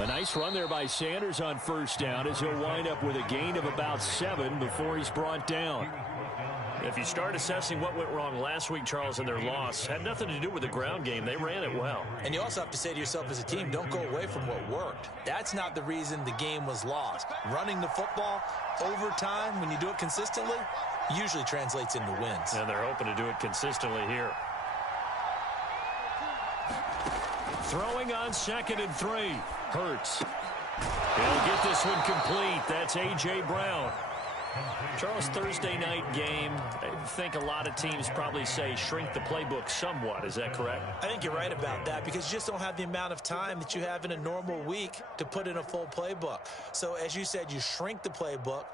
A nice run there by Sanders on first down as he'll wind up with a gain of about 7 before he's brought down. If you start assessing what went wrong last week, Charles, in their loss, had nothing to do with the ground game. They ran it well. And you also have to say to yourself as a team, don't go away from what worked. That's not the reason the game was lost. Running the football over time, when you do it consistently, usually translates into wins. And they're hoping to do it consistently here. Throwing on 2nd and 3. Hurts. He'll get this one complete. That's A.J. Brown. Charles, Thursday night game, I think a lot of teams probably say shrink the playbook somewhat. Is that correct? I think you're right about that because you just don't have the amount of time that you have in a normal week to put in a full playbook. So as you said, you shrink the playbook,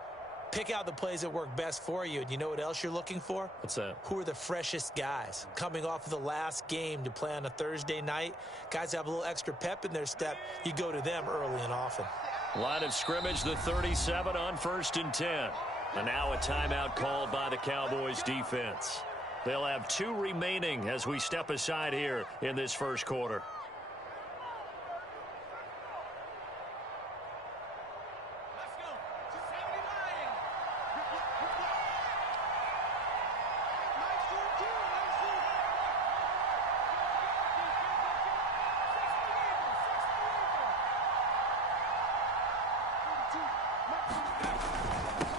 pick out the plays that work best for you, and you know what else you're looking for? What's that? Who are the freshest guys coming off of the last game to play on a Thursday night? Guys have a little extra pep in their step. You go to them early and often. Line of scrimmage, the 37 on 1st and 10. And now a timeout called by the Cowboys defense. They'll have 2 remaining as we step aside here in this first quarter.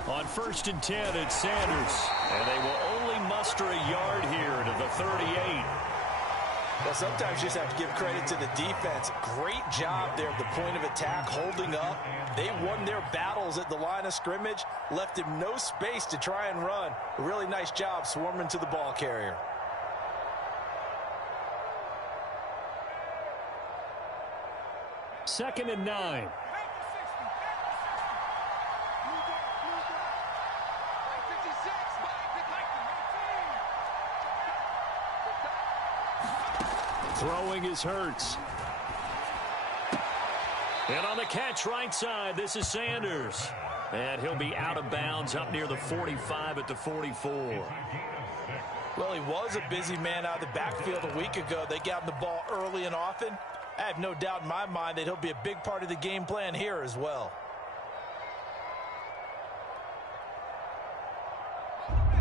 On 1st and 10, it's Sanders. And they will only muster a yard here to the 38. Well, sometimes you just have to give credit to the defense. Great job there at the point of attack, holding up. They won their battles at the line of scrimmage, left him no space to try and run. A really nice job swarming to the ball carrier. Second and 9. Throwing is Hurts. And on the catch right side, this is Sanders. And he'll be out of bounds up near the 45 at the 44. Well, he was a busy man out of the backfield a week ago. They got him the ball early and often. I have no doubt in my mind that he'll be a big part of the game plan here as well.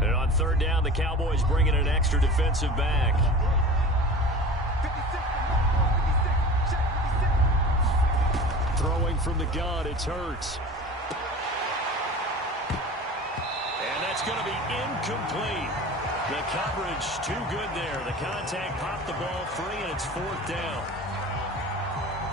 And on 3rd down, the Cowboys bring in an extra defensive back. Throwing from the gun, it's Hurts. And that's going to be incomplete. The coverage too good there. The contact popped the ball free, and it's 4th down.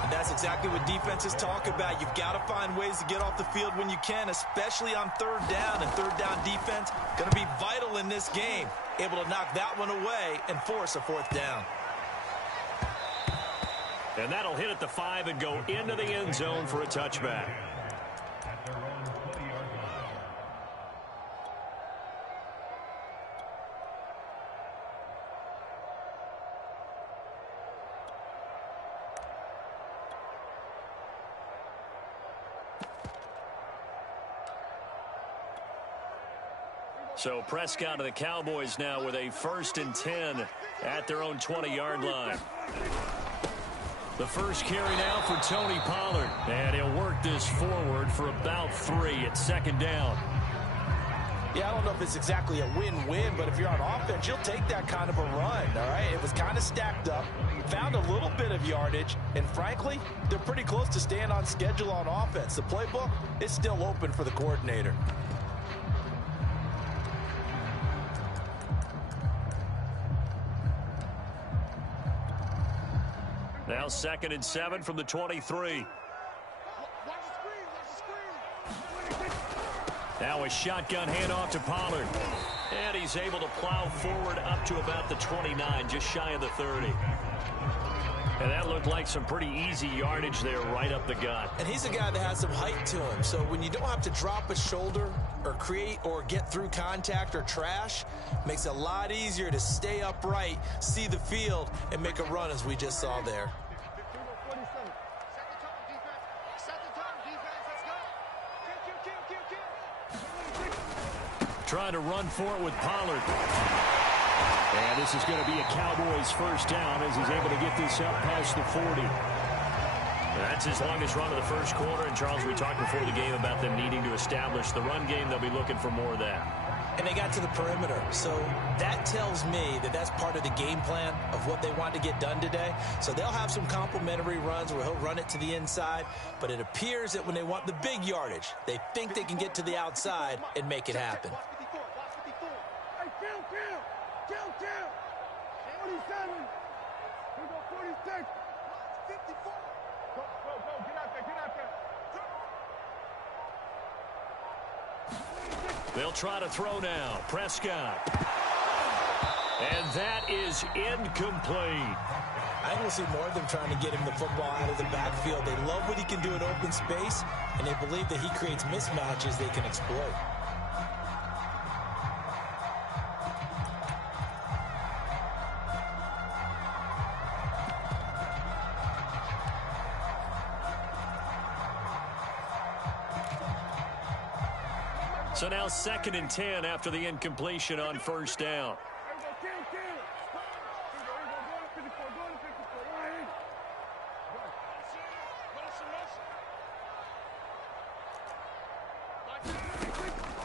And that's exactly what defenses talk about. You've got to find ways to get off the field when you can, especially on 3rd down. And 3rd down defense going to be vital in this game. Able to knock that one away and force a 4th down. And that'll hit at the 5 and go into the end zone for a touchback. So Prescott of the Cowboys now with a 1st and 10 at their own 20-yard line. The first carry now for Tony Pollard. And he'll work this forward for about 3 at 2nd down. Yeah, I don't know if it's exactly a win-win, but if you're on offense, you'll take that kind of a run, all right? It was kind of stacked up, found a little bit of yardage, and frankly, they're pretty close to staying on schedule on offense. The playbook is still open for the coordinator. Now 2nd and 7 from the 23. Now a shotgun handoff to Pollard. And he's able to plow forward up to about the 29, just shy of the 30. And that looked like some pretty easy yardage there right up the gut. And he's a guy that has some height to him. So when you don't have to drop a shoulder or create or get through contact or trash, makes it a lot easier to stay upright, see the field, and make a run as we just saw there. Trying to run for it with Pollard. And this is going to be a Cowboys 1st down as he's able to get this up past the 40. That's his longest run of the first quarter. And, Charles, we talked before the game about them needing to establish the run game. They'll be looking for more of that. And they got to the perimeter. So that tells me that that's part of the game plan of what they want to get done today. So they'll have some complementary runs where he'll run it to the inside. But it appears that when they want the big yardage, they think they can get to the outside and make it happen. Hey, kill. 47. We go 46. 54. Go. Get out there. They'll try to throw now. Prescott. And that is incomplete. I think we'll see more of them trying to get him the football out of the backfield. They love what he can do in open space, and they believe that he creates mismatches they can exploit. So now 2nd and 10 after the incompletion on first down.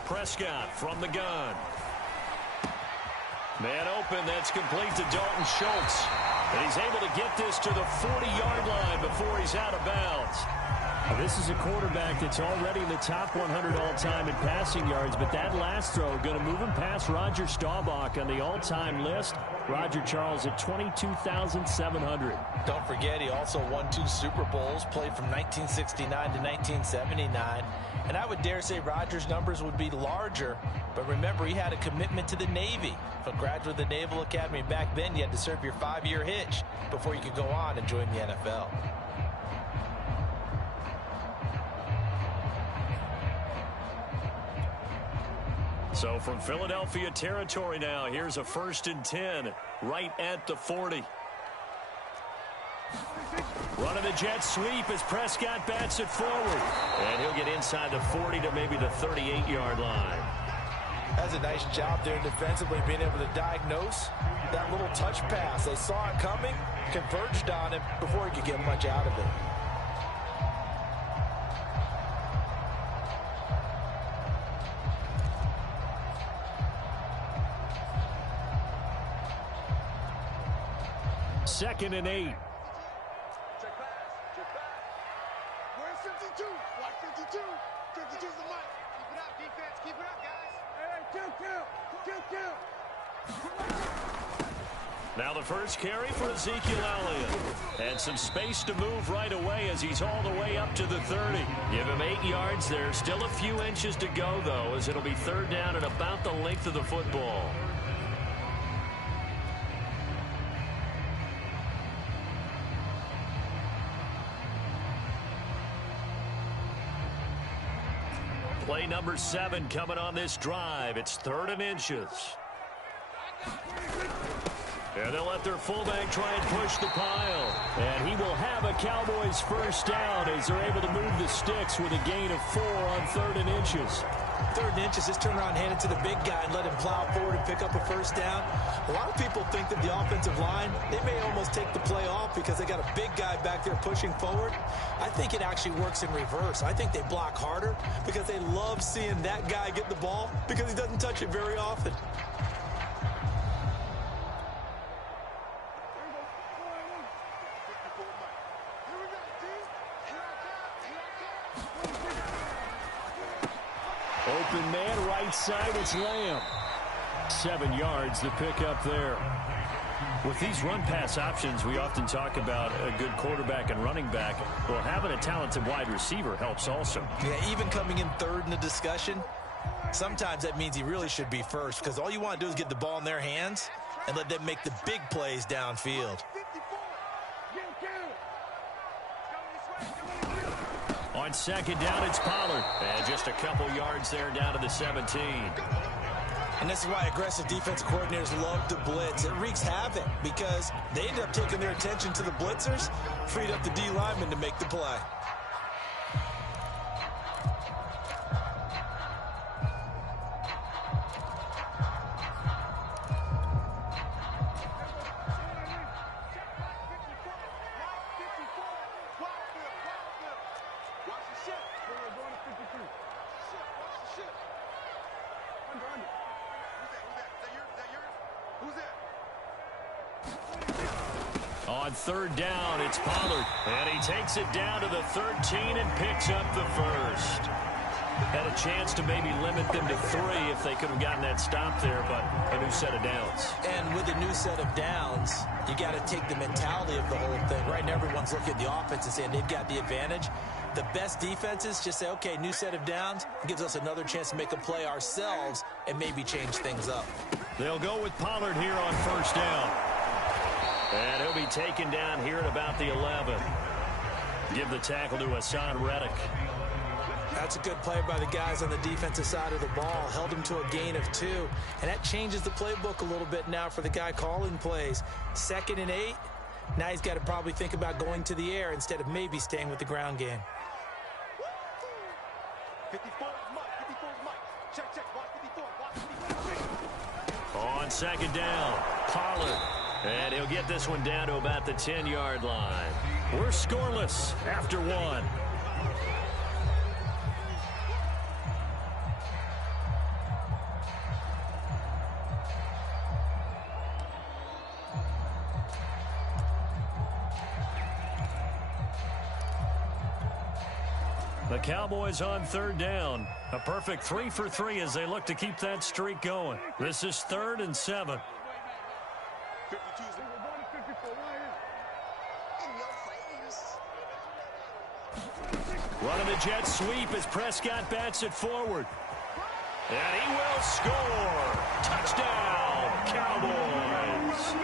Prescott from the gun. Man open, that's complete to Dalton Schultz. And he's able to get this to the 40-yard line before he's out of bounds. This is a quarterback that's already in the top 100 all-time in passing yards, but that last throw going to move him past Roger Staubach on the all-time list. Roger Charles at 22,700. Don't forget, he also won 2 Super Bowls, played from 1969 to 1979. And I would dare say Roger's numbers would be larger, but remember, he had a commitment to the Navy. For a graduate of the Naval Academy back then, you had to serve your 5-year hitch before you could go on and join the NFL. So from Philadelphia territory now, here's a 1st and 10 right at the 40. Running the jet sweep as Prescott bats it forward. And he'll get inside the 40 to maybe the 38-yard line. That's a nice job there defensively, being able to diagnose that little touch pass. They saw it coming, converged on him before he could get much out of it. Second and 8. Check pass. We're in 52. Watch 52. 52's the mic. Keep it up, defense. Keep it up, guys. Hey, kill. Now the first carry for Ezekiel Elliott. And some space to move right away as he's all the way up to the 30. Give him 8 yards there. Still a few inches to go, though, as it'll be 3rd down and about the length of the football. Play number 7 coming on this drive. It's 3rd and inches. And they'll let their fullback try and push the pile. And he will have a Cowboys first down as they're able to move the sticks with a gain of 4 on 3rd and inches. 3rd and inches, just turn around, hand it to the big guy and let him plow forward and pick up a first down. A lot of people think that the offensive line, they may almost take the play off because they got a big guy back there pushing forward. I think it actually works in reverse. I think they block harder because they love seeing that guy get the ball because he doesn't touch it very often. Open man, right side, it's Lamb. 7 yards to pick up there. With these run-pass options, we often talk about a good quarterback and running back. Well, having a talented wide receiver helps also. Yeah, even coming in 3rd in the discussion, sometimes that means he really should be first because all you want to do is get the ball in their hands and let them make the big plays downfield. On 2nd down, it's Pollard. And just a couple yards there down to the 17. And this is why aggressive defensive coordinators love to blitz. It wreaks havoc because they end up taking their attention to the blitzers, freed up the D lineman to make the play. On third down, it's Pollard. And he takes it down to the 13 and picks up the first. Had a chance to maybe limit them to 3 if they could have gotten that stop there, but a new set of downs. And with a new set of downs, you got to take the mentality of the whole thing. Right now, everyone's looking at the offense and saying they've got the advantage. The best defenses just say, okay, new set of downs. It gives us another chance to make a play ourselves and maybe change things up. They'll go with Pollard here on first down. And he'll be taken down here at about the 11. Give the tackle to Hassan Reddick. That's a good play by the guys on the defensive side of the ball. Held him to a gain of 2. And that changes the playbook a little bit now for the guy calling plays. 2nd and 8. Now he's got to probably think about going to the air instead of maybe staying with the ground game. 54 is Mike. 54 is Mike. Check, check. Watch 54. Watch 54. On second down, Pollard. And he'll get this one down to about the 10-yard line. We're scoreless after 1. The Cowboys on third down. A perfect 3 for 3 as they look to keep that streak going. This is 3rd and 7. 52 is 54. Running the jet sweep as Prescott bats it forward. And he will score. Touchdown, Cowboys.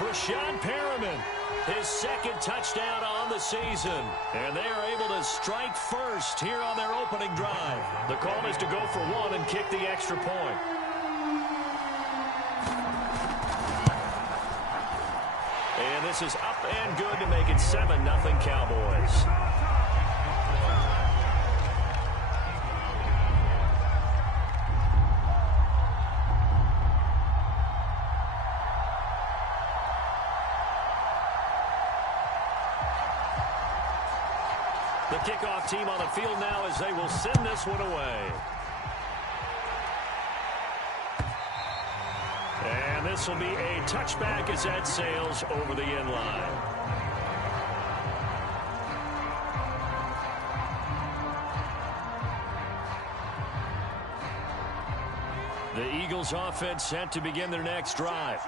Rashad Perriman, his 2nd touchdown on the season. And they are able to strike first here on their opening drive. The call is to go for 1 and kick the extra point. And this is up and good to make it 7-0 Cowboys. The kickoff team on the field now as they will send this one away. And this will be a touchback as that sails over the end line. The Eagles offense set to begin their next drive.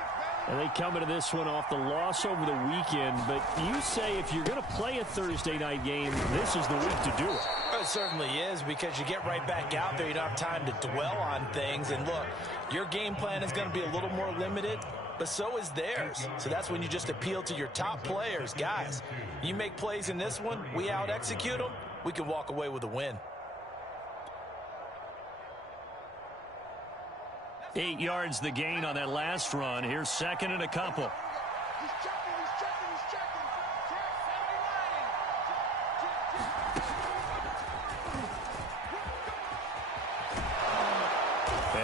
And they come into this one off the loss over the weekend. But you say if you're going to play a Thursday night game, this is the week to do it. It certainly is, because you get right back out there. You don't have time to dwell on things. And look, your game plan is going to be a little more limited, but so is theirs. So that's when you just appeal to your top players. Guys, you make plays in this one, we out-execute them, we can walk away with a win. 8 yards the gain on that last run. Here's 2nd and a couple. He's checking, he's checking, he's checking.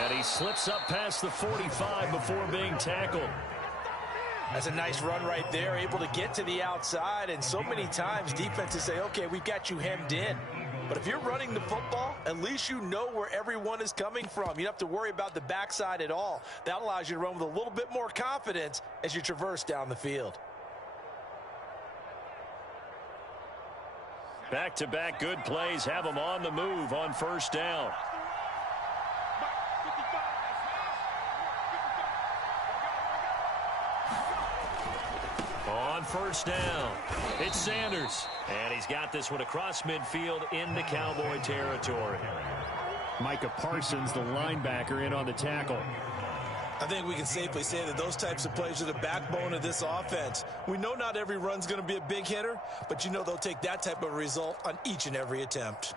And he slips up past the 45 before being tackled. That's a nice run right there, able to get to the outside. And so many times defenses say, okay, we've got you hemmed in. But if you're running the football, at least you know where everyone is coming from. You don't have to worry about the backside at all. That allows you to run with a little bit more confidence as you traverse down the field. Back-to-back good plays have them on the move on first down. On first down, it's Sanders. And he's got this one across midfield into Cowboy territory. Micah Parsons, the linebacker, in on the tackle. I think we can safely say that those types of plays are the backbone of this offense. We know not every run's going to be a big hitter, but you know they'll take that type of result on each and every attempt.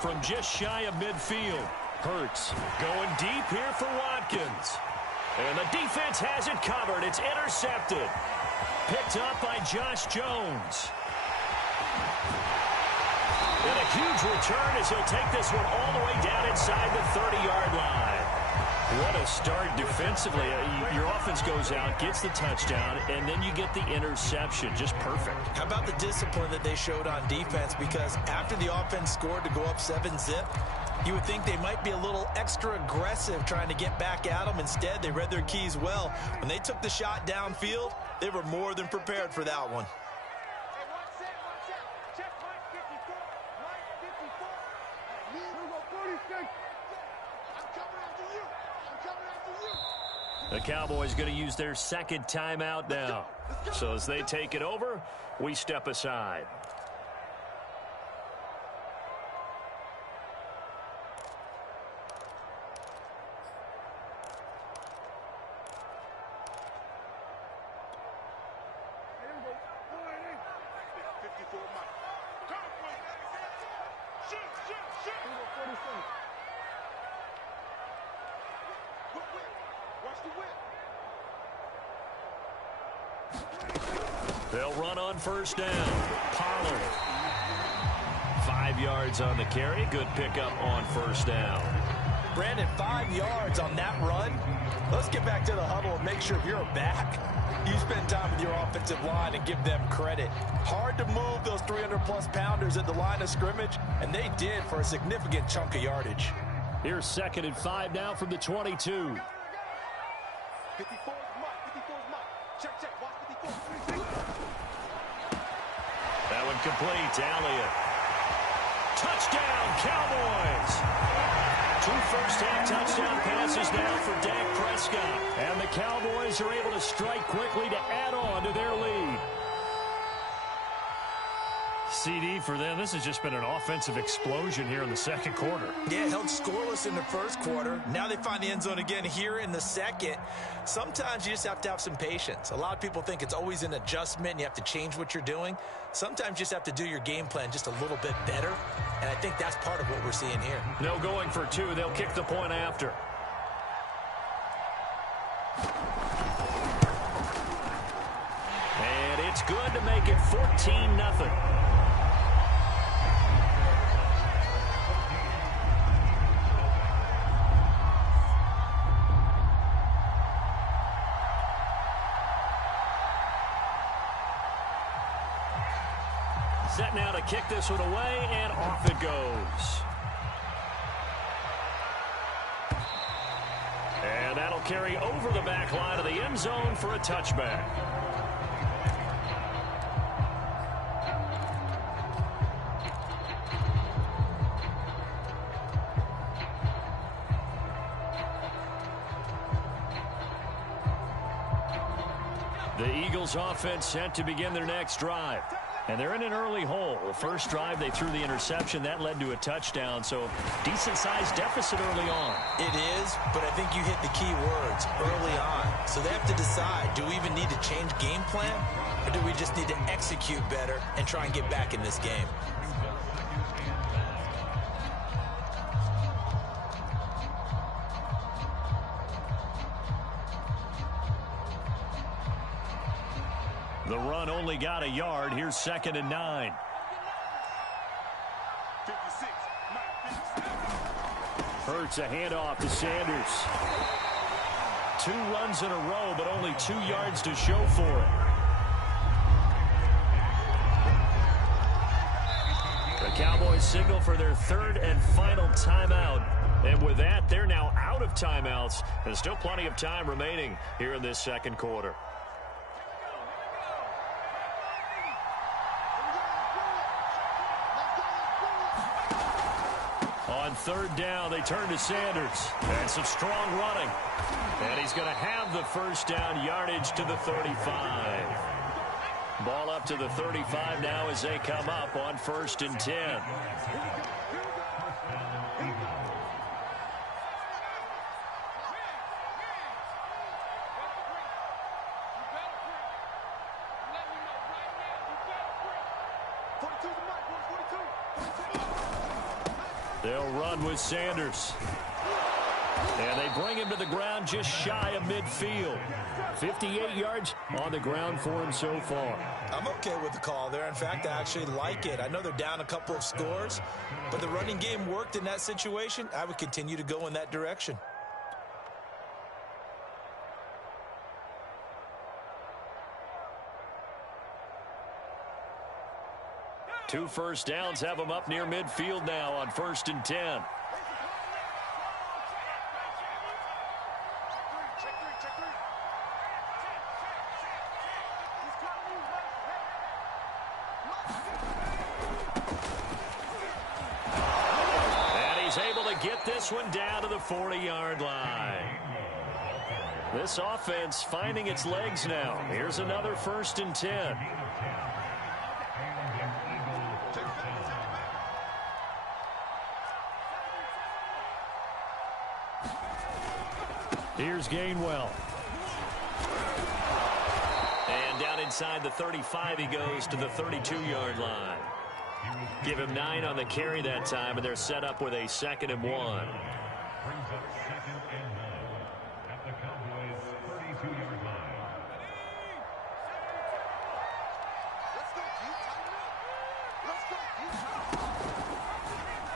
From just shy of midfield, Hurts going deep here for Watkins. And the defense has it covered. It's intercepted. Picked up by Josh Jones. And a huge return as he'll take this one all the way down inside the 30-yard line. What a start defensively. Your offense goes out, gets the touchdown, and then you get the interception. Just perfect. How about the discipline that they showed on defense? Because after the offense scored to go up 7-zip, you would think they might be a little extra aggressive trying to get back at them. Instead, they read their keys well. When they took the shot downfield, they were more than prepared for that one. Hey, one set. Check Mike 54. Mike 54. Here we go, 46. I'm coming after you. The Cowboys going to use their second timeout now. So as they take it over, we step aside. They'll run on first down. Pollard. 5 yards on the carry. Good pickup on first down. Brandon, 5 yards on that run. Let's get back to the huddle and make sure you're back. You spend time with your offensive line and give them credit. Hard to move those 300-plus pounders at the line of scrimmage, and they did for a significant chunk of yardage. Here's 2nd and 5 now from the 22. 54 is Mike. 54 is Mike. Check. Watch 54. That one complete. Elliott. Touchdown, Cowboys. 2 first-half touchdown passes now for Dak Prescott. And the Cowboys are able to strike quickly to add on to their lead. CD for them. This has just been an offensive explosion here in the second quarter. Yeah, held scoreless in the first quarter. Now they find the end zone again here in the second. Sometimes you just have to have some patience. A lot of people think it's always an adjustment and you have to change what you're doing. Sometimes you just have to do your game plan just a little bit better, and I think that's part of what we're seeing here. No going for 2. They'll kick the point after. And it's good to make it 14-0. Set now to kick this one away, and off it goes. And that'll carry over the back line of the end zone for a touchback. The Eagles offense set to begin their next drive. And they're in an early hole. The first drive, they threw the interception. That led to a touchdown, so decent-sized deficit early on. It is, but I think you hit the key words, early on. So they have to decide, do we even need to change game plan, or do we just need to execute better and try and get back in this game? The run only got a yard. Here's 2nd and 9. 56. Hurts a handoff to Sanders. 2 runs in a row, but only 2 yards to show for it. The Cowboys signal for their 3rd and final timeout. And with that, they're now out of timeouts. There's still plenty of time remaining here in this second quarter. On 3rd down, they turn to Sanders. And some strong running. And he's going to have the first down, yardage to the 35. Ball up to the 35 now as they come up on 1st and 10. They'll run with Sanders. And they bring him to the ground just shy of midfield. 58 yards on the ground for him so far. I'm okay with the call there. In fact, I actually like it. I know they're down a couple of scores, but the running game worked in that situation. I would continue to go in that direction. 2 first downs have them up near midfield now on 1st and 10. And he's able to get this one down to the 40-yard line. This offense finding its legs now. Here's another 1st and 10. Here's Gainwell. And down inside the 35 he goes to the 32-yard line. Give him 9 on the carry that time, and they're set up with a 2nd and 1.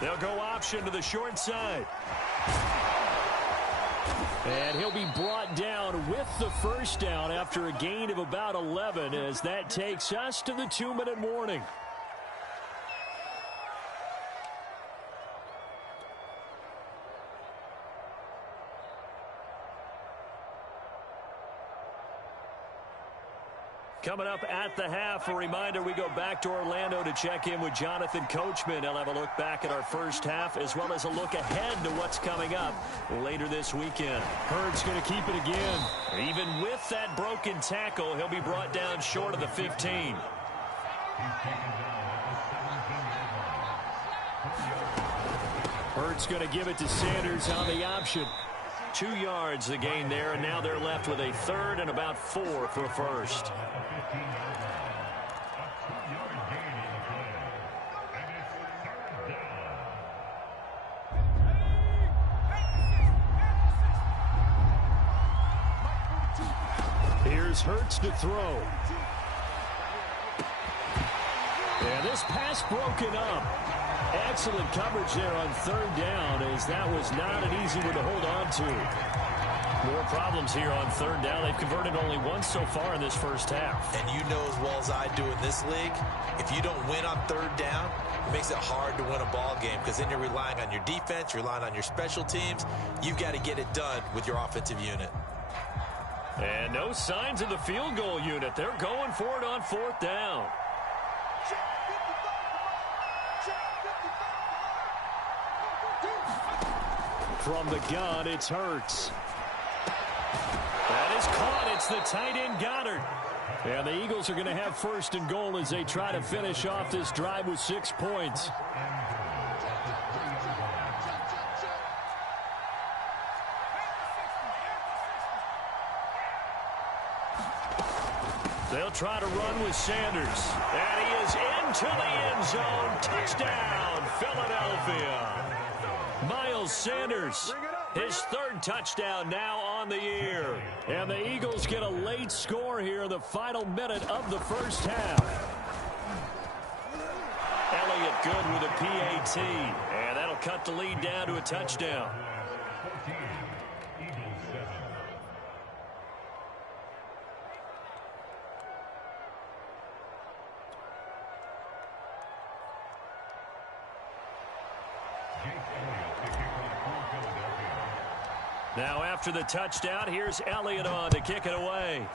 They'll go option to the short side. And he'll be brought down with the first down after a gain of about 11 as that takes us to the 2-minute warning. Coming up at the half, a reminder we go back to Orlando to check in with Jonathan Coachman. He'll have a look back at our first half as well as a look ahead to what's coming up later this weekend. Hurts going to keep it again. Even with that broken tackle, he'll be brought down short of the 15. Hurts going to give it to Sanders on the option. 2 yards the gain there, and now they're left with a 3rd and about 4 for a first. Here's Hurts to throw. And this pass broken up. Excellent coverage there on 3rd down, as that was not an easy one to hold on to. More problems here on 3rd down. They've converted only once so far in this first half. And you know as well as I do in this league, if you don't win on 3rd down, it makes it hard to win a ball game because then you're relying on your defense, you're relying on your special teams. You've got to get it done with your offensive unit. And no signs of the field goal unit. They're going for it on 4th down. From the gun, it's Hurts. That is caught. It's the tight end Goddard. And the Eagles are going to have 1st and goal as they try to finish off this drive with 6 points. They'll try to run with Sanders. And he is into the end zone. Touchdown, Philadelphia. Miles Sanders, his 3rd touchdown now on the year. And the Eagles get a late score here in the final minute of the first half. Elliott good with a PAT. And that'll cut the lead down to a touchdown. Now after the touchdown, here's Elliott on to kick it away.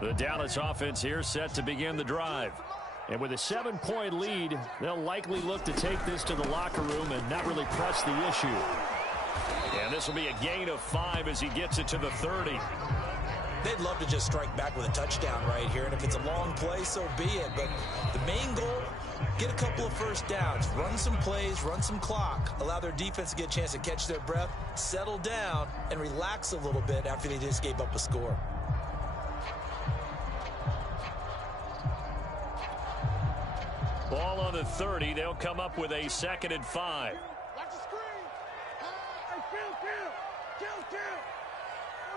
The Dallas offense here set to begin the drive. And with a 7-point lead, they'll likely look to take this to the locker room and not really press the issue. And this will be a gain of 5 as he gets it to the 30. They'd love to just strike back with a touchdown right here, and if it's a long play, so be it. But the main goal, get a couple of first downs, run some plays, run some clock, allow their defense to get a chance to catch their breath, settle down, and relax a little bit after they just gave up a score. Ball on the 30. They'll come up with a 2nd and 5. Watch the screen. Hey, kill.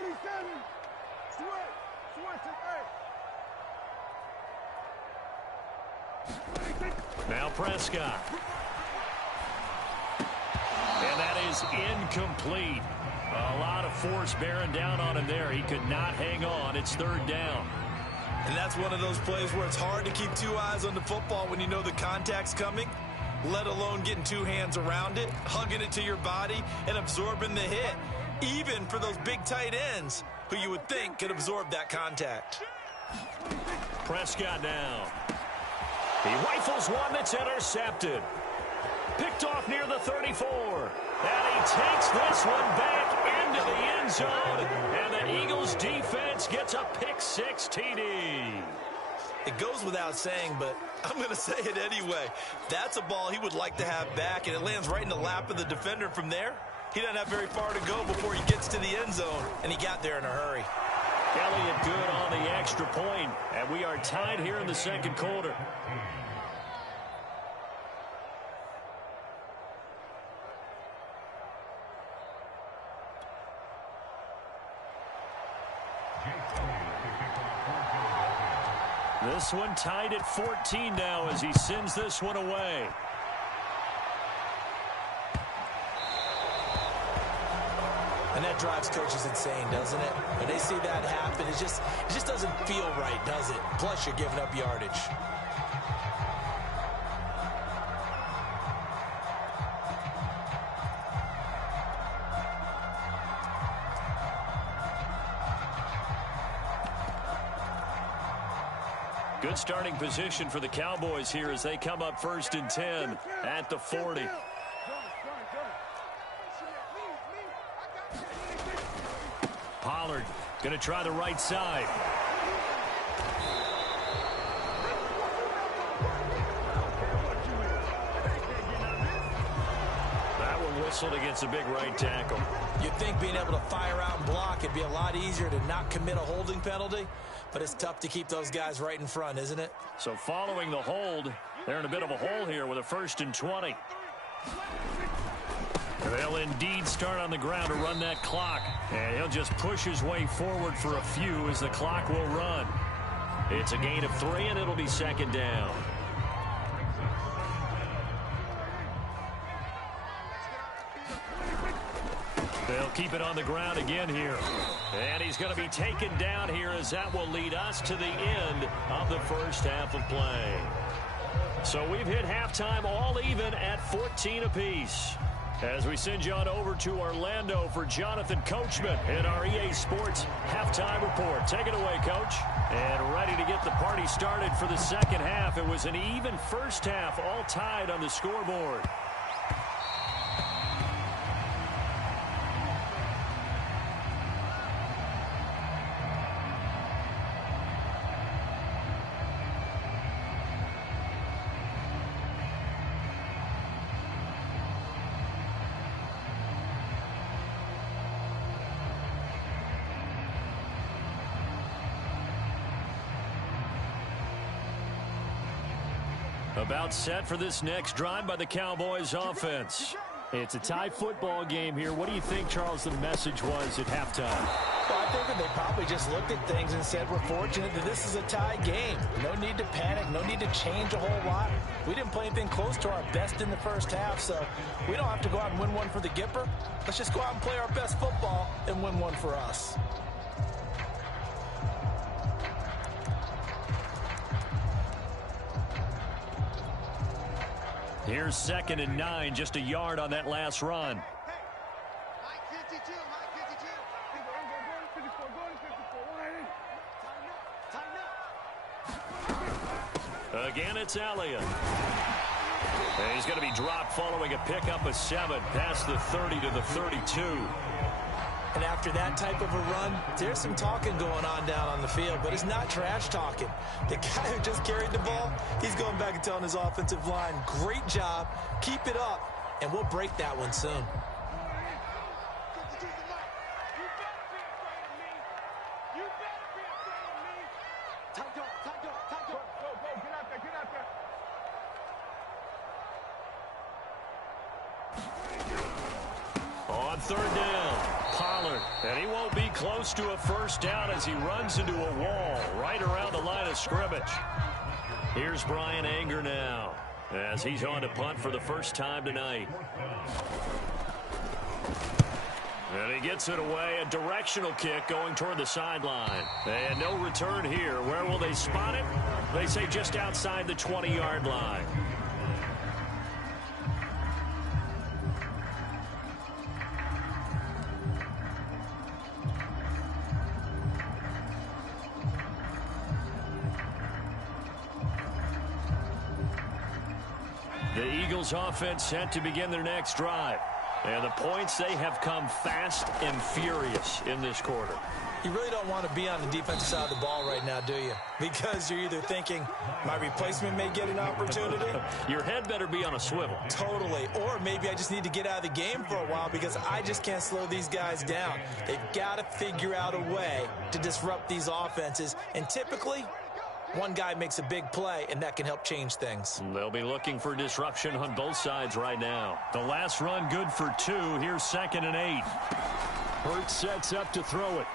47. Switch. Now Prescott. And that is incomplete. A lot of force bearing down on him there. He could not hang on. It's 3rd down. And that's one of those plays where it's hard to keep 2 eyes on the football when you know the contact's coming, let alone getting 2 hands around it, hugging it to your body, and absorbing the hit, even for those big tight ends who you would think could absorb that contact. Prescott now. He rifles one that's intercepted. Picked off near the 34. And he takes this one back into the end zone. And the Eagles defense gets a pick-6 TD. It goes without saying, but I'm going to say it anyway. That's a ball he would like to have back, and it lands right in the lap of the defender from there. He doesn't have very far to go before he gets to the end zone, and he got there in a hurry. Elliott good on the extra point, and we are tied here in the 2nd quarter. This one tied at 14 now as he sends this one away. And that drives coaches insane, doesn't it? When they see that happen, it just doesn't feel right, does it? Plus, you're giving up yardage. Good starting position for the Cowboys here as they come up 1st and 10 at the 40. Pollard going to try the right side. That one whistled against a big right tackle. You'd think being able to fire out and block, it'd be a lot easier to not commit a holding penalty, but it's tough to keep those guys right in front, isn't it? So following the hold, they're in a bit of a hole here with a 1st and 20. They'll indeed start on the ground to run that clock. And he'll just push his way forward for a few as the clock will run. It's a gain of 3, and it'll be 2nd down. They'll keep it on the ground again here. And he's going to be taken down here as that will lead us to the end of the 1st half of play. So we've hit halftime all even at 14 apiece. As we send you on over to Orlando for Jonathan Coachman in our EA Sports Halftime Report. Take it away, Coach. And ready to get the party started for the 2nd half. It was an even 1st half, all tied on the scoreboard. About set for this next drive by the Cowboys offense. It's a tie football game here. What do you think, Charles, the message was at halftime? Well, I think that they probably just looked at things and said, we're fortunate that this is a tie game. No need to panic. No need to change a whole lot. We didn't play anything close to our best in the 1st half, so we don't have to go out and win one for the Gipper. Let's just go out and play our best football and win one for us. Here's 2nd and 9, just a yard on that last run. Mike 52, Mike 52. Again, it's Elliott. And he's going to be dropped following a pickup of 7 past the 30 to the 32. And after that type of a run, there's some talking going on down on the field, but it's not trash talking. The guy who just carried the ball, he's going back and telling his offensive line, great job, keep it up, and we'll break that one soon. On third down, Pollard. And he won't be close to a first down as he runs into a wall right around the line of scrimmage. Here's Brian Anger now as he's on to punt for the first time tonight. And he gets it away, a directional kick going toward the sideline. And no return here. Where will they spot it? They say just outside the 20-yard line. The Eagles offense set to begin their next drive. And the points, they have come fast and furious in this quarter. You really don't want to be on the defensive side of the ball right now, do you? Because you're either thinking, my replacement may get an opportunity. Your head better be on a swivel. Totally. Or maybe I just need to get out of the game for a while because I just can't slow these guys down. They've got to figure out a way to disrupt these offenses. And typically, one guy makes a big play, and that can help change things. They'll be looking for disruption on both sides right now. The last run good for 2. Here's 2nd and 8. Hurts sets up to throw it.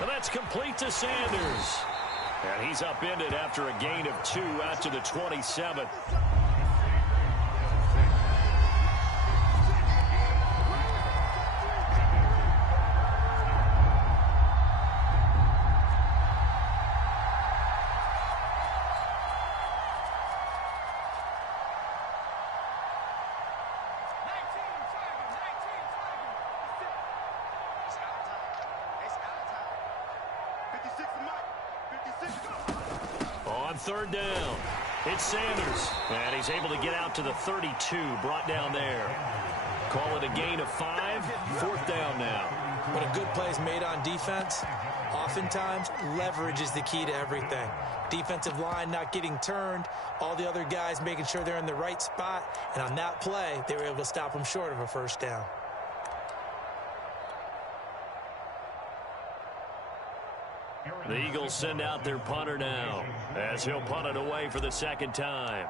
And that's complete to Sanders. And he's upended after a gain of 2 out to the 27. On third down, it's Sanders. And he's able to get out to the 32, brought down there. Call it a gain of 5, 4th down now. When a good play is made on defense, oftentimes leverage is the key to everything. Defensive line not getting turned, all the other guys making sure they're in the right spot, and on that play, they were able to stop them short of a first down. The Eagles send out their punter now as he'll punt it away for the 2nd time.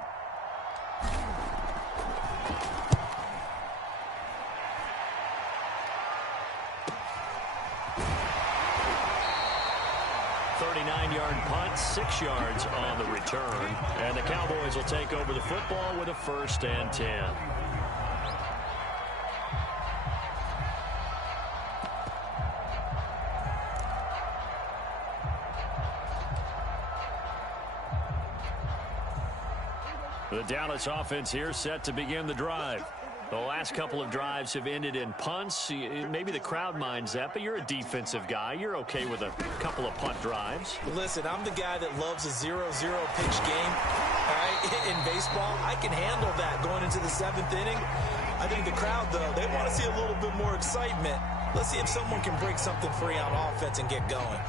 Yard punt, 6 yards on the return. And the Cowboys will take over the football with a 1st and 10. The Dallas offense here set to begin the drive. The last couple of drives have ended in punts. Maybe the crowd minds that, but you're a defensive guy. You're okay with a couple of punt drives. Listen, I'm the guy that loves a 0-0 pitch game. All right? In baseball, I can handle that going into the 7th inning. I think the crowd, though, they want to see a little bit more excitement. Let's see if someone can break something free on offense and get going.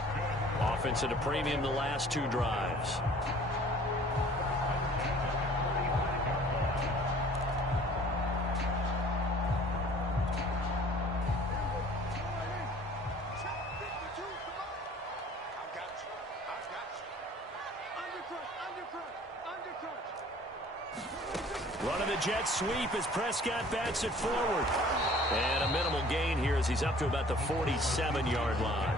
Offense at a premium the last 2 drives. Running the jet sweep as Prescott bats it forward. And a minimal gain here as he's up to about the 47-yard line.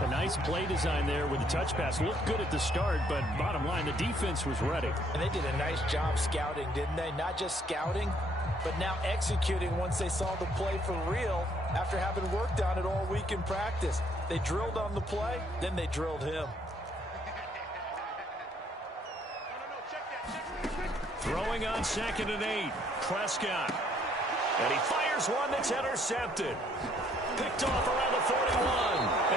A nice play design there with the touch pass. Looked good at the start, but bottom line, the defense was ready. And they did a nice job scouting, didn't they? Not just scouting, but now executing once they saw the play for real after having worked on it all week in practice. They drilled on the play, then they drilled him. Throwing on 2nd and 8, Prescott. And he fires one that's intercepted. Picked off around the 41.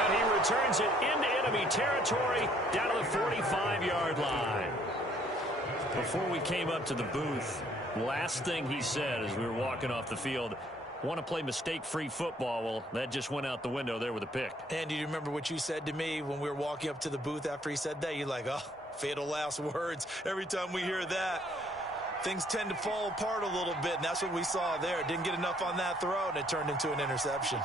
And he returns it into enemy territory down to the 45-yard line. Before we came up to the booth, last thing he said as we were walking off the field, want to play mistake-free football. Well, that just went out the window there with a pick. And do you remember what you said to me when we were walking up to the booth after he said that? You're like, oh, fatal last words. Every time we hear that, things tend to fall apart a little bit, and that's what we saw there. Didn't get enough on that throw, and it turned into an interception.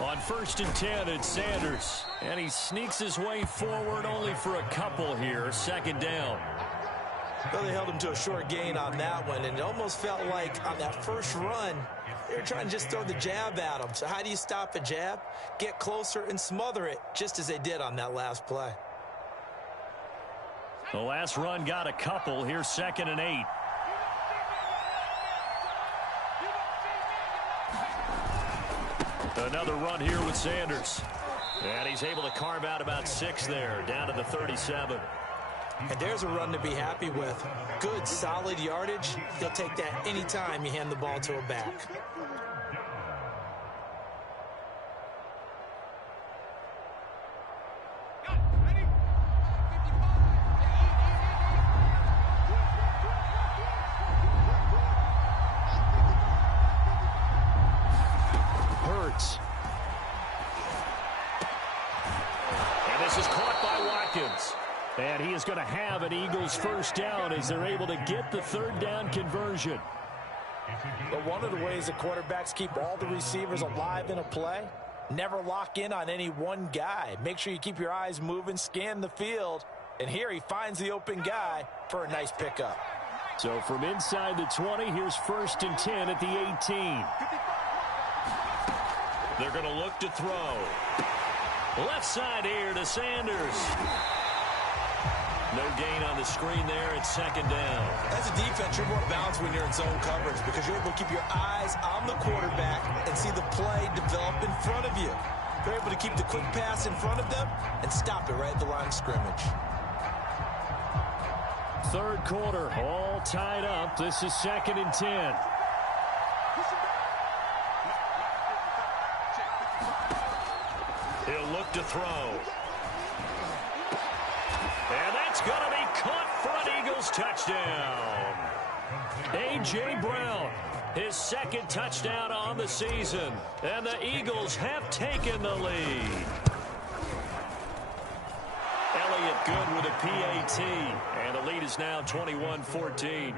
On 1st and 10, it's Sanders. And he sneaks his way forward only for a couple here. 2nd down. Well, they held him to a short gain on that one, and it almost felt like on that first run, they were trying to just throw the jab at him. So how do you stop a jab? Get closer and smother it, just as they did on that last play. The last run got a couple. Here's 2nd and 8. Another run here with Sanders. And he's able to carve out about 6 there, down to the 37. And there's a run to be happy with. Good, solid yardage. He'll take that anytime you hand the ball to a back. Hurts. And this is caught by Watkins. And he is going to have an Eagles first down as they're able to get the 3rd down conversion. But one of the ways the quarterbacks keep all the receivers alive in a play, never lock in on any one guy. Make sure you keep your eyes moving, scan the field. And here he finds the open guy for a nice pickup. So from inside the 20, here's 1st and 10 at the 18. They're going to look to throw. Left side here to Sanders. No gain on the screen there. It's 2nd down. As a defense, you're more balanced when you're in zone coverage because you're able to keep your eyes on the quarterback and see the play develop in front of you. You're able to keep the quick pass in front of them and stop it right at the line of scrimmage. 3rd quarter, all tied up. This is 2nd and 10. He'll look to throw. And that's going to be caught for an Eagles touchdown. A.J. Brown, his 2nd touchdown on the season. And the Eagles have taken the lead. Elliott good with a PAT. And the lead is now 21-14.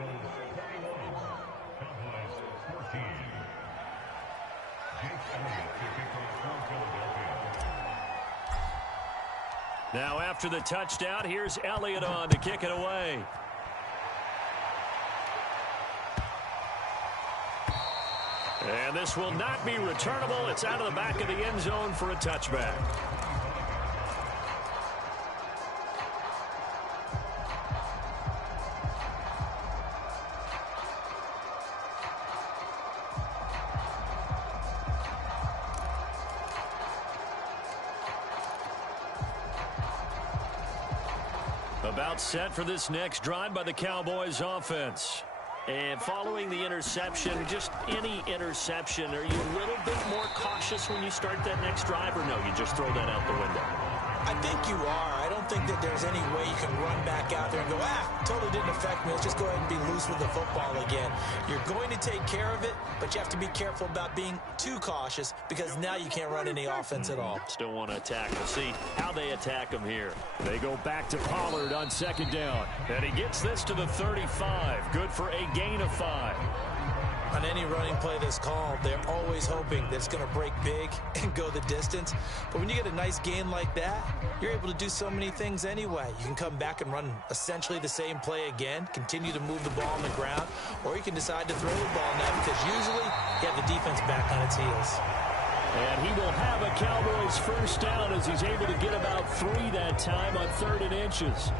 Now after the touchdown, here's Elliott on to kick it away. And this will not be returnable. It's out of the back of the end zone for a touchback. About set for this next drive by the Cowboys offense. And following the interception, just any interception, are you a little bit more cautious when you start that next drive, or no, you just throw that out the window? I think you are. I don't think that there's any way you can run back out there and go, totally didn't affect me. Let's just go ahead and be loose with the football again. You're going to take care of it, but you have to be careful about being too cautious because now you can't run any offense at all. Still want to attack. We'll see how they attack him here. They go back to Pollard on 2nd down. And he gets this to the 35. Good for a gain of 5. On any running play that's called, they're always hoping that it's going to break big and go the distance. But when you get a nice gain like that, you're able to do so many things anyway. You can come back and run essentially the same play again, continue to move the ball on the ground, or you can decide to throw the ball now because usually you have the defense back on its heels. And he will have a Cowboys first down as he's able to get about 3 that time on 3rd and inches.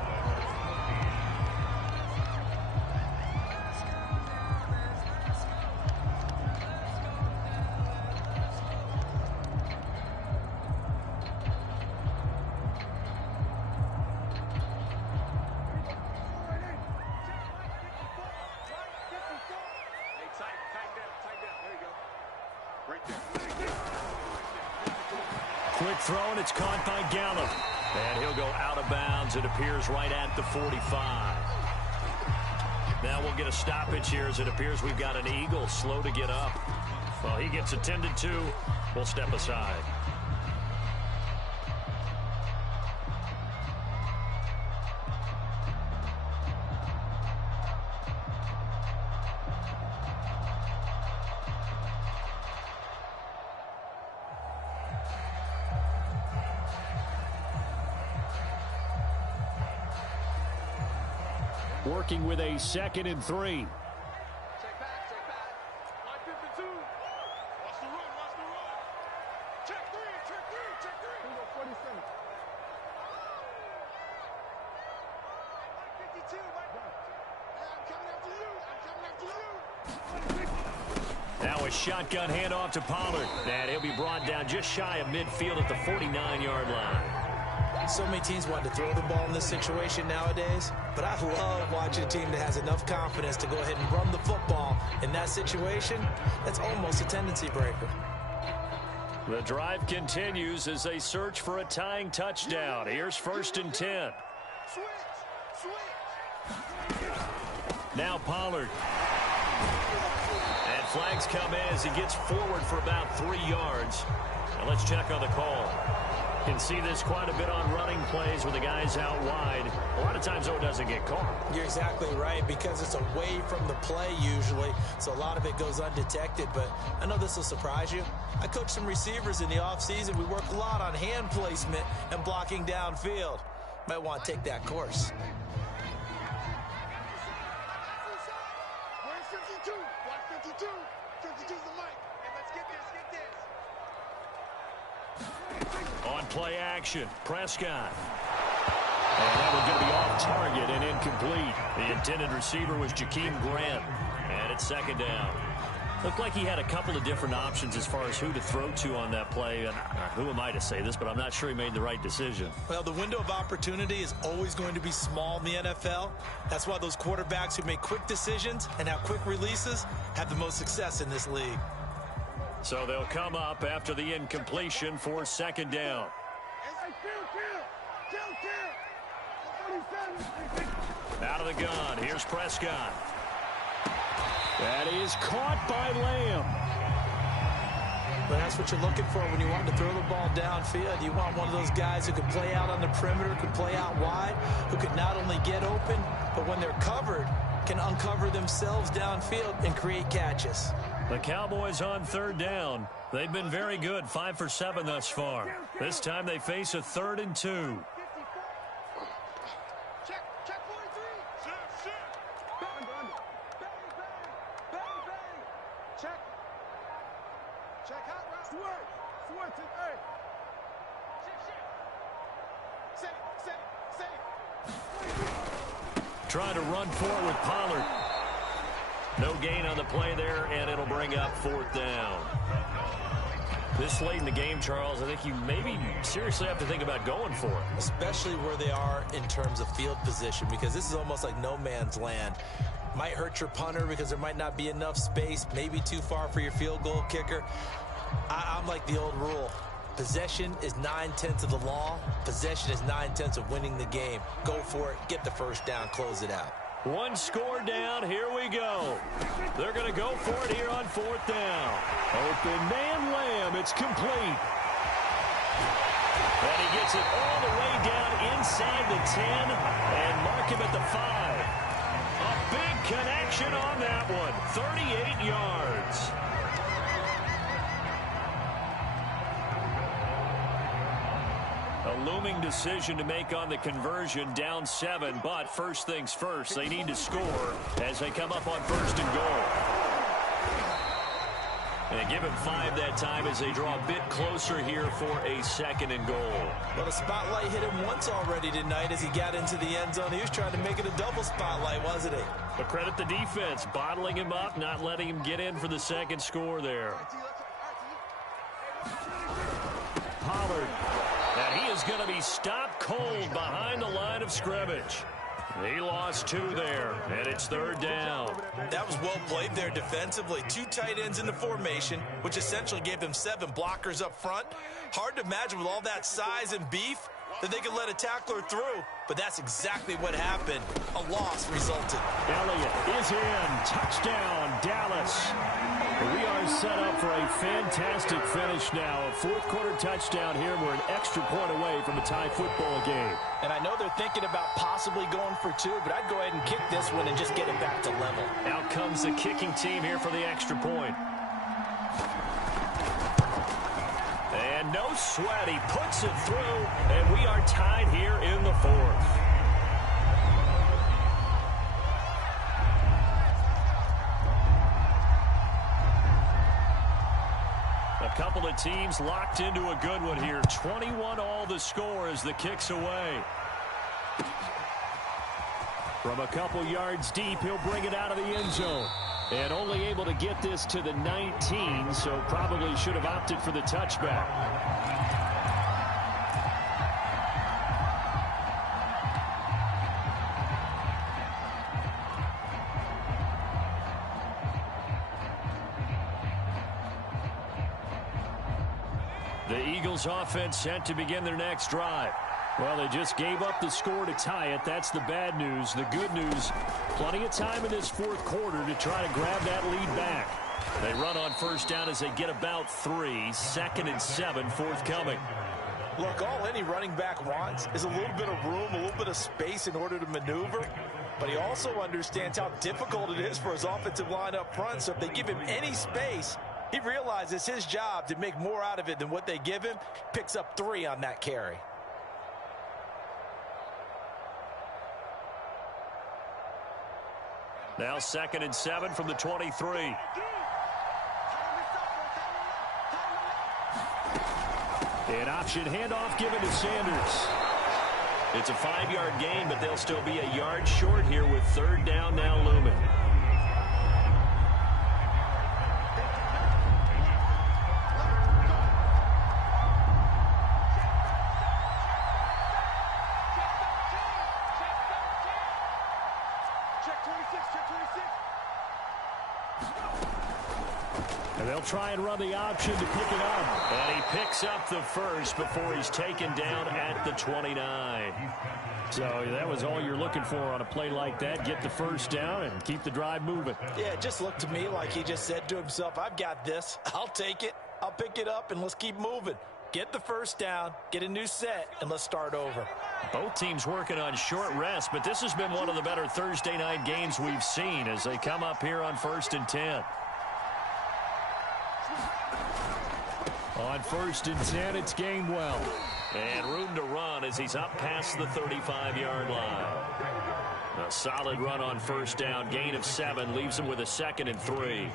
Quick throw, and it's caught by Gallup. And he'll go out of bounds, it appears, right at the 45. Now we'll get a stoppage here as it appears we've got an Eagle slow to get up. Well, he gets attended to. We'll step aside. working with a 2nd and 3. Check back, check back. Line 52. Watch the run, watch the run. Check three, check three, check three. Here we go, 47. Line 52, I'm coming after you, I'm coming after you. Now a shotgun handoff to Pollard. And he'll be brought down just shy of midfield at the 49-yard line. So many teams want to throw the ball in this situation nowadays, but I love watching a team that has enough confidence to go ahead and run the football. In that situation, that's almost a tendency breaker. The drive continues as they search for a tying touchdown. Here's 1st and 10. Switch. Now Pollard. And flags come in as he gets forward for about 3 yards. Now let's check on the call. You can see this quite a bit on running plays where the guy's out wide. A lot of times, though, it doesn't get caught. You're exactly right, because it's away from the play usually, so a lot of it goes undetected. But I know this will surprise you. I coach some receivers in the offseason. We work a lot on hand placement and blocking downfield. Might want to take that course. Where's 52? Watch 52. 52's the mic. And let's get this, On play action, Prescott. And that was going to be off target and incomplete. The intended receiver was Jakeem Grant. And it's 2nd down. Looked like he had a couple of different options as far as who to throw to on that play. And who am I to say this, but I'm not sure he made the right decision. Well, the window of opportunity is always going to be small in the NFL. That's why those quarterbacks who make quick decisions and have quick releases have the most success in this league. So they'll come up after the incompletion for 2nd down. Out of the gun, here's Prescott. That is caught by Lamb. But that's what you're looking for when you want to throw the ball downfield. You want one of those guys who can play out on the perimeter, can play out wide, who can not only get open, but when they're covered, can uncover themselves downfield and create catches. The Cowboys on 3rd down. They've been very good, 5 for 7 thus far. This time they face a 3rd and 2. Check 43. Bang, bang. Check hot route. Switch it, hey. Say. Trying to run forward with Pollard. No gain on the play there, and it'll bring up 4th down. This late in the game, Charles, I think you maybe seriously have to think about going for it. Especially where they are in terms of field position, because this is almost like no man's land. Might hurt your punter because there might not be enough space, maybe too far for your field goal kicker. I'm like the old rule. Possession is 9/10 of the law. Possession is 9/10 of winning the game. Go for it, get the 1st down, close it out. One score down, here we go. They're going to go for it here on 4th down. Open man Lamb, it's complete. And he gets it all the way down inside the 10 and mark him at the 5. A big connection on that one, 38 yards. A looming decision to make on the conversion, down 7, but first things first, they need to score as they come up on 1st and goal. And give him 5 that time as they draw a bit closer here for a 2nd and goal. Well, the spotlight hit him once already tonight as he got into the end zone. He was trying to make it a double spotlight, wasn't he? But credit the defense, bottling him up, not letting him get in for the 2nd score there. Pollard. And he is going to be stopped cold behind the line of scrimmage. He lost 2 there, and it's 3rd down. That was well played there defensively. 2 tight ends in the formation, which essentially gave them 7 blockers up front. Hard to imagine with all that size and beef that they could let a tackler through, but that's exactly what happened. A loss resulted. Elliott is in. Touchdown, Dallas. We are set up for a fantastic finish now. A 4th quarter touchdown here. We're an extra point away from a tie football game. And I know they're thinking about possibly going for 2, but I'd go ahead and kick this one and just get it back to level. Out comes the kicking team here for the extra point. And no sweat. He puts it through, and we are tied here in the 4th. couple of teams locked into a good one here. 21 all the score as the kick's away. From a couple yards deep, he'll bring it out of the end zone. And only able to get this to the 19, so probably should have opted for the touchback. The Eagles offense set to begin their next drive. Well, they just gave up the score to tie it. That's the bad news. The good news, plenty of time in this fourth quarter to try to grab that lead back. They run on first down as they get about 3. 2nd and 7 forthcoming. Look, all any running back wants is a little bit of room, a little bit of space in order to maneuver. But he also understands how difficult it is for his offensive line up front. So if they give him any space, he realizes his job to make more out of it than what they give him. Picks up 3 on that carry. Now 2nd and 7 from the 23. An option handoff given to Sanders. It's a 5-yard gain, but they'll still be a yard short here with 3rd down now looming. And they'll try and run the option to pick it up. And he picks up the first before he's taken down at the 29. So that was all you're looking for on a play like that. Get the first down and keep the drive moving. Yeah, it just looked to me like he just said to himself, I've got this. I'll take it. I'll pick it up, and let's keep moving. Get the first down, get a new set, and let's start over. Both teams working on short rest, but this has been one of the better Thursday night games we've seen as they come up here on 1st and 10. On 1st and 10, it's Gainwell. And room to run as he's up past the 35-yard line. A solid run on first down. Gain of 7 leaves him with a 2nd and 3.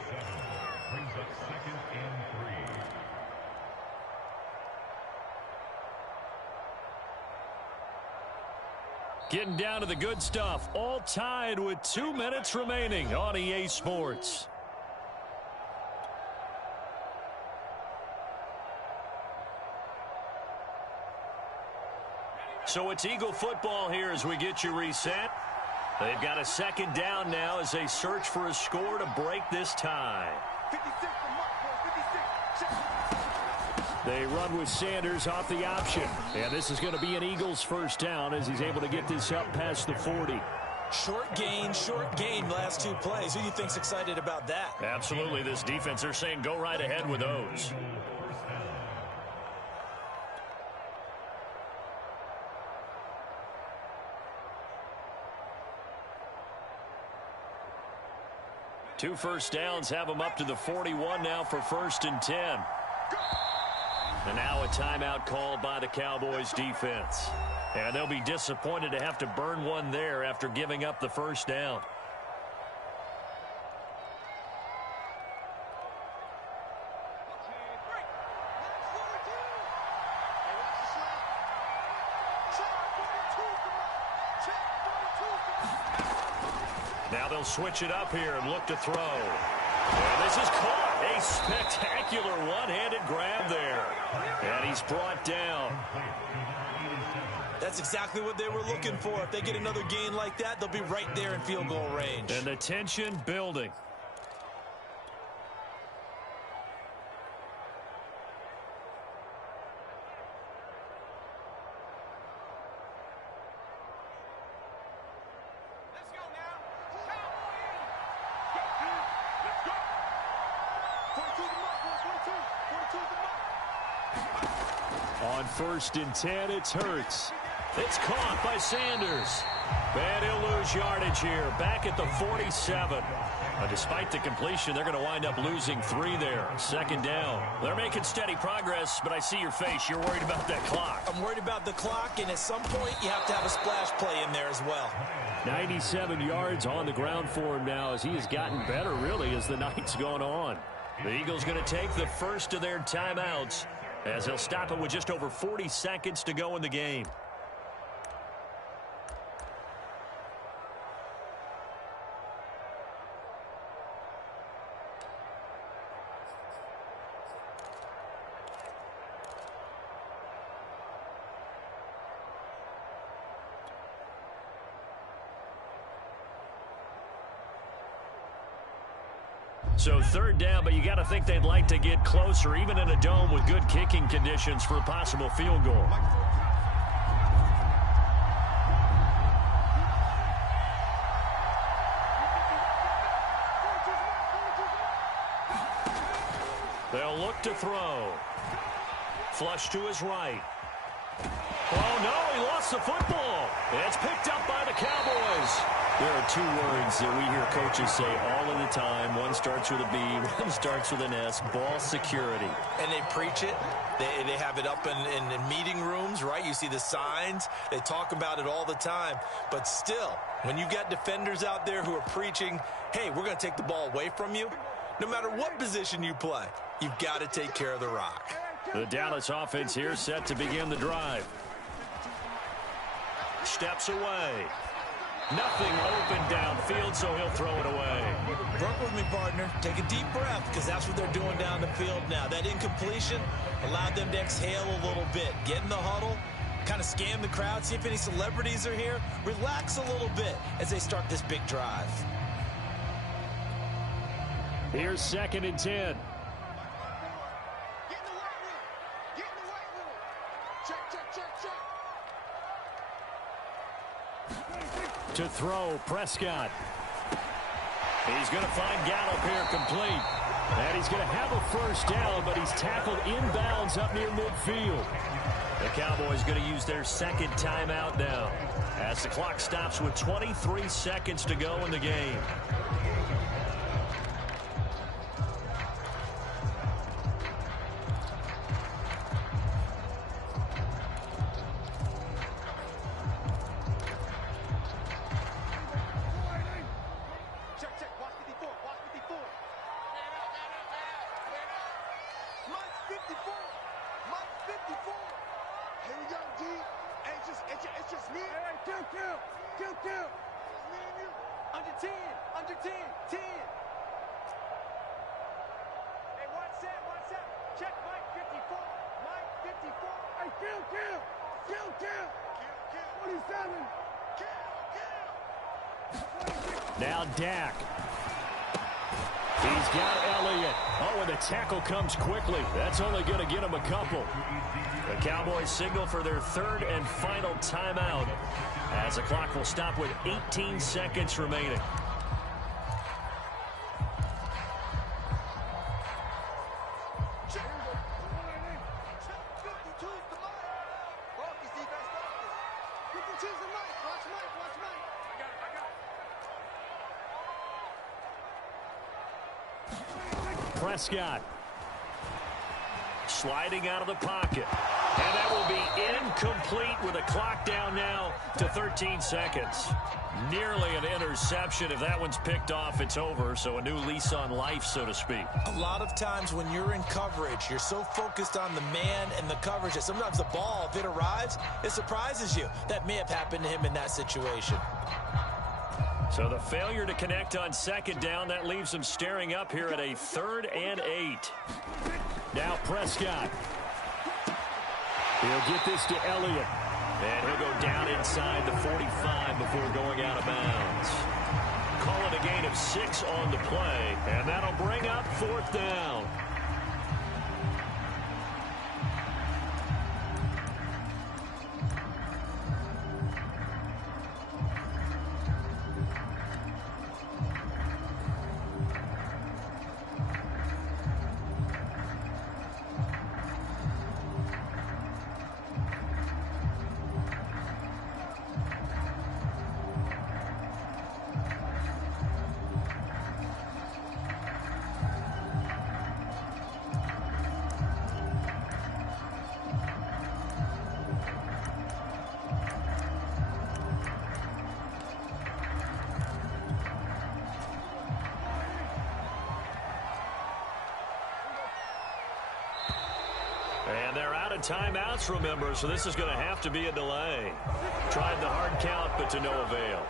Getting down to the good stuff. All tied with 2 minutes remaining on EA Sports. So it's Eagle football here as we get you reset. They've got a 2nd down now as they search for a score to break this tie. 56 for Mark, 56. They run with Sanders off the option. And this is going to be an Eagles first down as he's able to get this up past the 40. Short gain last 2 plays. Who do you think's excited about that? Absolutely. This defense, they're saying go right ahead with those. Two first downs have them up to the 41 now for 1st and 10. And now a timeout called by the Cowboys defense. And they'll be disappointed to have to burn one there after giving up the first down. Now they'll switch it up here and look to throw. And this is caught. A spectacular one-handed grab there. And he's brought down. That's exactly what they were looking for. If they get another gain like that, they'll be right there in field goal range. And the tension building. On 1st and 10, it's Hurts. It's caught by Sanders. And he'll lose yardage here. Back at the 47. Despite the completion, they're going to wind up losing 3 there. 2nd down. They're making steady progress, but I see your face. You're worried about that clock. I'm worried about the clock, and at some point, you have to have a splash play in there as well. 97 yards on the ground for him now as he has gotten better, really, as the night's gone on. The Eagles going to take the first of their timeouts as they'll stop it with just over 40 seconds to go in the game. So third down, but you got to think they'd like to get closer, even in a dome with good kicking conditions for a possible field goal. They'll look to throw. Flush to his right. Oh, no, he lost the football. It's picked up by the Cowboys. There are two words that we hear coaches say all of the time. One starts with a B, one starts with an S, ball security. And they preach it. They have it up in meeting rooms, right? You see the signs. They talk about it all the time. But still, when you've got defenders out there who are preaching, hey, we're going to take the ball away from you, no matter what position you play, you've got to take care of the rock. The Dallas offense here set to begin the drive. Steps away. Nothing open downfield, so he'll throw it away. Work with me, partner. Take a deep breath, because that's what they're doing down the field now. That incompletion allowed them to exhale a little bit. Get in the huddle, kind of scan the crowd, see if any celebrities are here. Relax a little bit as they start this big drive. Here's 2nd and 10. Get in the white room. Get in the white room. Check, check, check, check. To throw, Prescott. He's going to find Gallup here complete. And he's going to have a first down, but he's tackled inbounds up near midfield. The Cowboys going to use their second timeout now as the clock stops with 23 seconds to go in the game. Now Dak. He's got Elliott. Oh, and the tackle comes quickly. That's only going to get him a couple. The Cowboys signal for their third and final timeout as the clock will stop with 18 seconds remaining. Prescott. Sliding out of the pocket. And that will be incomplete with a clock down now to 13 seconds. Nearly an interception. If that one's picked off, it's over. So a new lease on life, so to speak. A lot of times when you're in coverage, you're so focused on the man and the coverage that sometimes the ball, if it arrives, it surprises you. That may have happened to him in that situation. So the failure to connect on second down, that leaves them staring up here at a 3rd and 8. Now Prescott. He'll get this to Elliott. And he'll go down inside the 45 before going out of bounds. Call it a gain of 6 on the play, and that'll bring up 4th down. And they're out of timeouts, remember, so this is going to have to be a delay. Tried the hard count, but to no avail.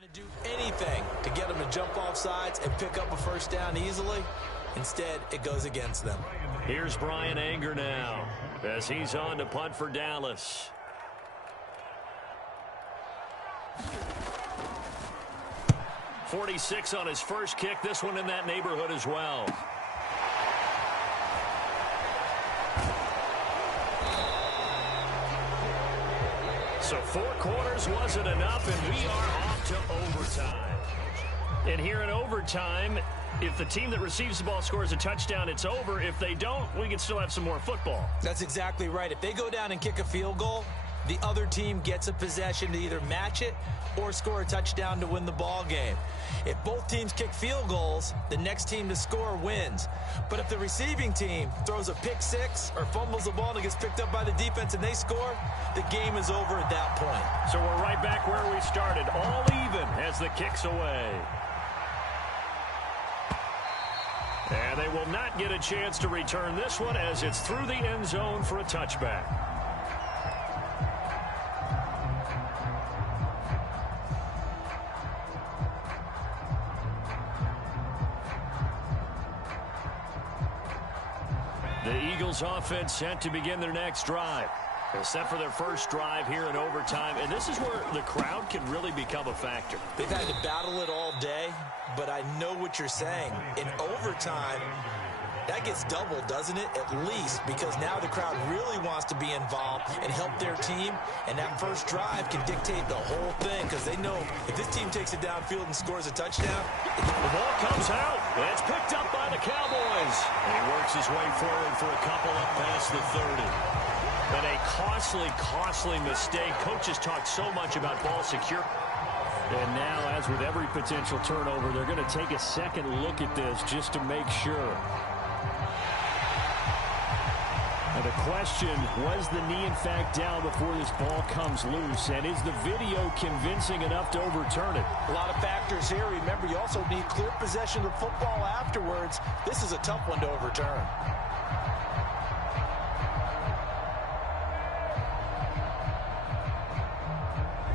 To do anything to get them to jump off sides and pick up a first down easily. Instead, it goes against them. Here's Brian Anger now as he's on to punt for Dallas. .46 on his first kick. This one in that neighborhood as well. So 4 quarters wasn't enough, and we are off to overtime. And here in overtime, if the team that receives the ball scores a touchdown, it's over. If they don't, we can still have some more football. That's exactly right. If they go down and kick a field goal, the other team gets a possession to either match it or score a touchdown to win the ball game. If both teams kick field goals, the next team to score wins. But if the receiving team throws a pick six or fumbles the ball and it gets picked up by the defense and they score, the game is over at that point. So we're right back where we started, all even as the kick's away. And they will not get a chance to return this one as it's through the end zone for a touchback. The Eagles offense set to begin their next drive. They're set for their first drive here in overtime, and this is where the crowd can really become a factor. They've had to battle it all day, but I know what you're saying. In overtime, that gets doubled, doesn't it? At least, because now the crowd really wants to be involved and help their team, and that first drive can dictate the whole thing because they know if this team takes it downfield and scores a touchdown, the ball comes out. It's picked up by the Cowboys. And he works his way forward for a couple up past the 30. And a costly mistake. Coaches talk so much about ball security. And now, as with every potential turnover, they're going to take a second look at this just to make sure. And the question, was the knee in fact down before this ball comes loose? And is the video convincing enough to overturn it? A lot of factors here. Remember, you also need clear possession of the football afterwards. This is a tough one to overturn.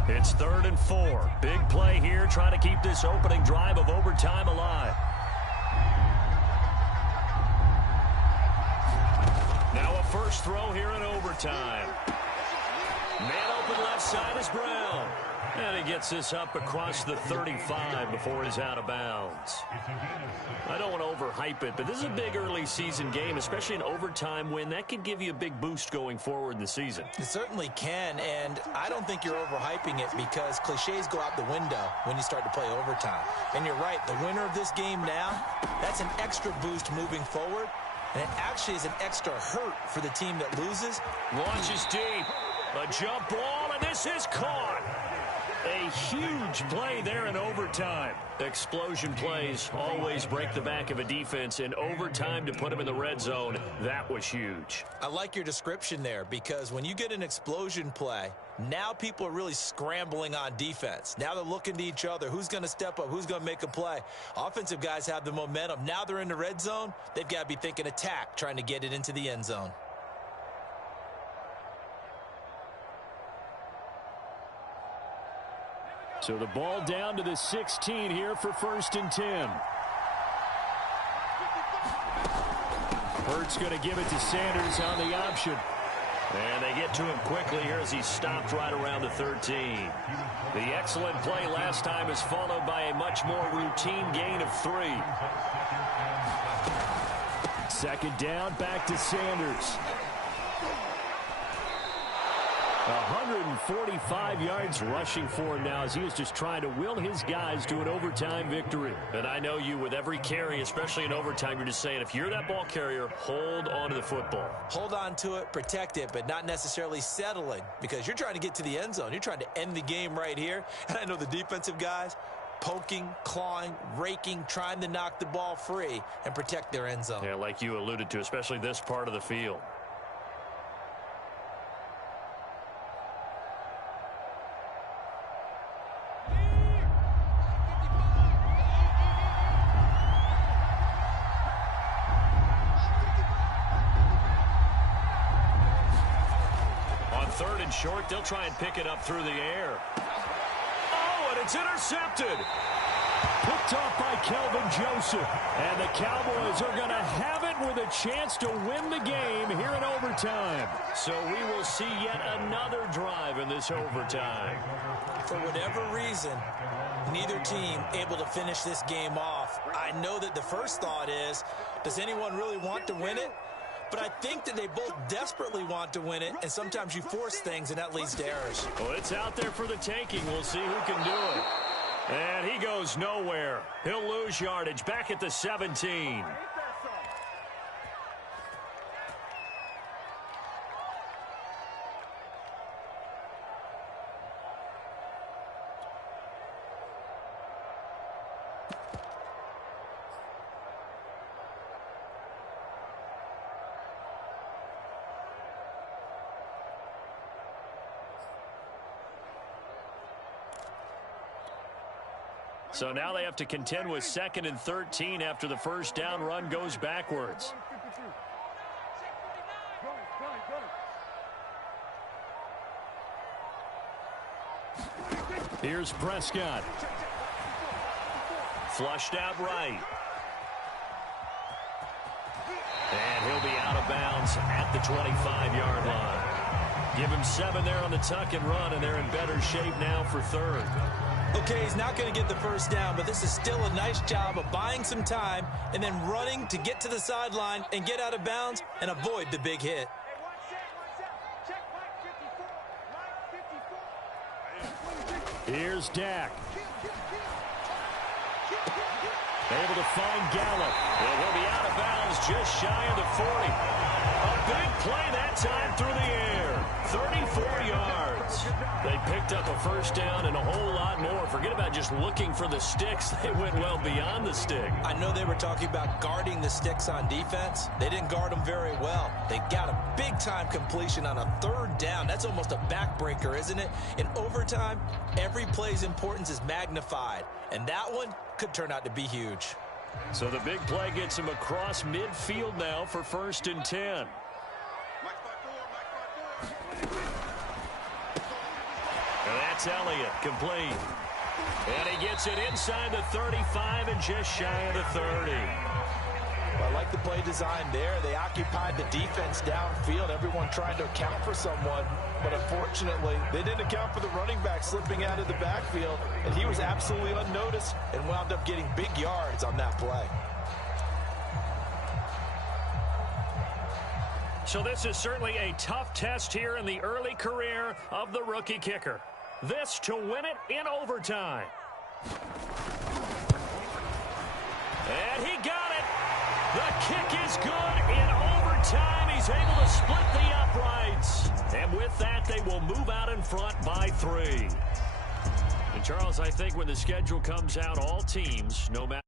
It's 3rd and 4. Big play here, trying to keep this opening drive of overtime alive. Now a first throw here in overtime. Man open left side is Brown. And he gets this up across the 35 before he's out of bounds. I don't want to overhype it, but this is a big early season game, especially an overtime win. That could give you a big boost going forward in the season. It certainly can, and I don't think you're overhyping it because cliches go out the window when you start to play overtime. And you're right, the winner of this game now, that's an extra boost moving forward, and it actually is an extra hurt for the team that loses. Launches deep, a jump ball, and this is caught. A huge play there in overtime. Explosion plays always break the back of a defense. In overtime to put them in the red zone, that was huge. I like your description there because when you get an explosion play, now people are really scrambling on defense. Now they're looking to each other. Who's going to step up? Who's going to make a play? Offensive guys have the momentum. Now they're in the red zone. They've got to be thinking attack, trying to get it into the end zone. So the ball down to the 16 here for 1st and 10. Hurts going to give it to Sanders on the option. And they get to him quickly here as he stopped right around the 13. The excellent play last time is followed by a much more routine gain of 3. Second down, back to Sanders. 145 yards rushing for him now as he is just trying to will his guys to an overtime victory. And I know you, with every carry, especially in overtime, you're just saying, if you're that ball carrier, hold on to the football. Hold on to it, protect it, but not necessarily settling, because you're trying to get to the end zone. You're trying to end the game right here. And I know the defensive guys poking, clawing, raking, trying to knock the ball free and protect their end zone. Yeah, like you alluded to, especially this part of the field. Third and short, they'll try and pick it up through the air. Oh, and it's intercepted. Picked off by Kelvin Joseph. And the Cowboys are going to have it with a chance to win the game here in overtime. So we will see yet another drive in this overtime. For whatever reason, neither team able to finish this game off. I know that the first thought is, does anyone really want to win it? But I think that they both desperately want to win it, and sometimes you force things, and that leads to errors. Well, it's out there for the taking. We'll see who can do it. And he goes nowhere. He'll lose yardage back at the 17. So now they have to contend with 2nd and 13 after the first down run goes backwards. Here's Prescott. Flushed out right. And he'll be out of bounds at the 25-yard line. Give him 7 there on the tuck and run, and they're in better shape now for 3rd. Okay, he's not going to get the first down, but this is still a nice job of buying some time and then running to get to the sideline and get out of bounds and avoid the big hit. Here's Dak. Able to find Gallup. And he'll be out of bounds just shy of the 40. A big play that time through the air. 34 yards. They picked up a first down and a whole lot more. Forget about just looking for the sticks. They went well beyond the stick. I know they were talking about guarding the sticks on defense. They didn't guard them very well. They got a big-time completion on a 3rd down. That's almost a backbreaker, isn't it? In overtime, every play's importance is magnified. And that one could turn out to be huge. So the big play gets him across midfield now for 1st and 10. And that's Elliott, complete. And he gets it inside the 35 and just shy of the 30. Well, I like the play design there. They occupied the defense downfield, everyone trying to account for someone. But unfortunately, they didn't account for the running back slipping out of the backfield, and he was absolutely unnoticed and wound up getting big yards on that play. So this is certainly a tough test here in the early career of the rookie kicker. This to win it in overtime. And he got it. The kick is good in overtime. He's able to split the uprights. And with that, they will move out in front by 3. And Charles, I think when the schedule comes out, all teams, no matter